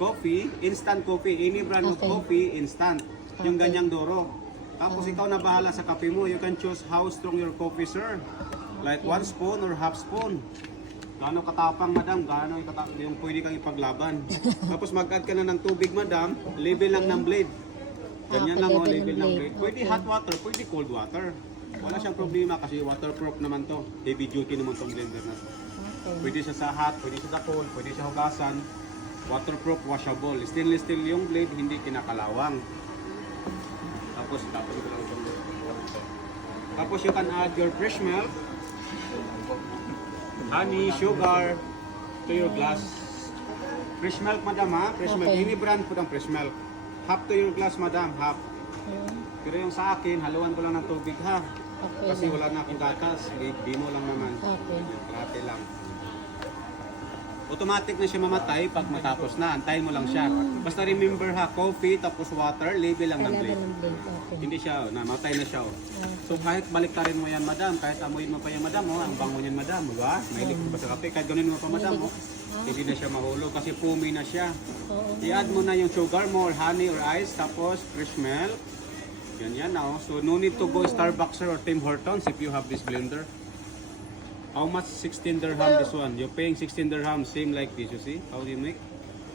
coffee, instant coffee. Any brand of Okay. coffee, instant. Yung Okay. ganyang duro. Tapos ikaw na bahala sa kape mo. You can choose how strong your coffee, sir. Like one spoon or half spoon. Gaano katapang, madam? Gaano katapang, yung pwede kang ipaglaban? Tapos mag-add ka na ng tubig, madam. Level lang ng blade. Ganyan Ah, lang, oh, level ng level ng blade. blade. Pwede hot water, pwede cold water. Wala siyang problema kasi waterproof naman to. Heavy duty naman tong blender na to. Okay. Pwede siya sa hot, pwede siya sa cold, pwede siya hugasan. Waterproof, washable. Stainless steel yung blade, hindi kinakalawang. Tapos, tapos ko lang itong Tapos you can add your fresh milk, honey, sugar to your glass. Fresh milk, madam ha? Fresh milk. Okay. Any brand po ng fresh milk. Half to your glass, madam. Half. Pero yung sa akin, haluan ko lang ng tubig ha. Okay Kasi wala na akong gatas. Di mo lang naman. Okay. Kalate lang. Automatic na siya mamatay pag matapos na. Antayin mo lang siya. Basta remember ha, coffee tapos water, label lang ng blade. Hindi siya, oh, namatay na siya. Oh. So kahit baliktarin mo yan, madam, kahit amuin mo pa yan, madam, oh, ang bango niyan, madam, di ba? Mahilig ko pa sa kape, kahit ganun mo pa, madam, oh. Hindi na siya mahulog kasi pumi na siya. I-add mo na yung sugar mo or honey or ice, tapos fresh milk. Yan yan na, oh. So no need to go Starbucks or Tim Hortons if you have this blender. How much? 16 dirham this one. You're paying 16 dirham, same like this, you see? How do you make?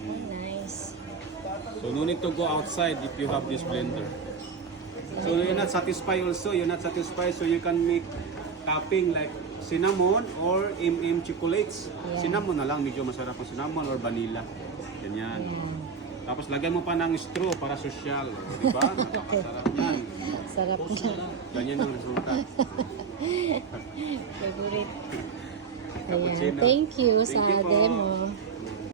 Oh, nice. So no need to go outside if you have this blender. So you're not satisfied also, you're not satisfied so you can make topping like cinnamon or MM chocolates. Yeah. Cinnamon na lang, medyo masarap ang cinnamon or vanilla. Ganyan. Hmm. Tapos lagyan mo pa ng straw para social. Di ba? Napakasarap yan. Sarap na. Ganyan ang resulta. Favorite. Ayan. Cappuccino. Thank you Thank sa you po. demo.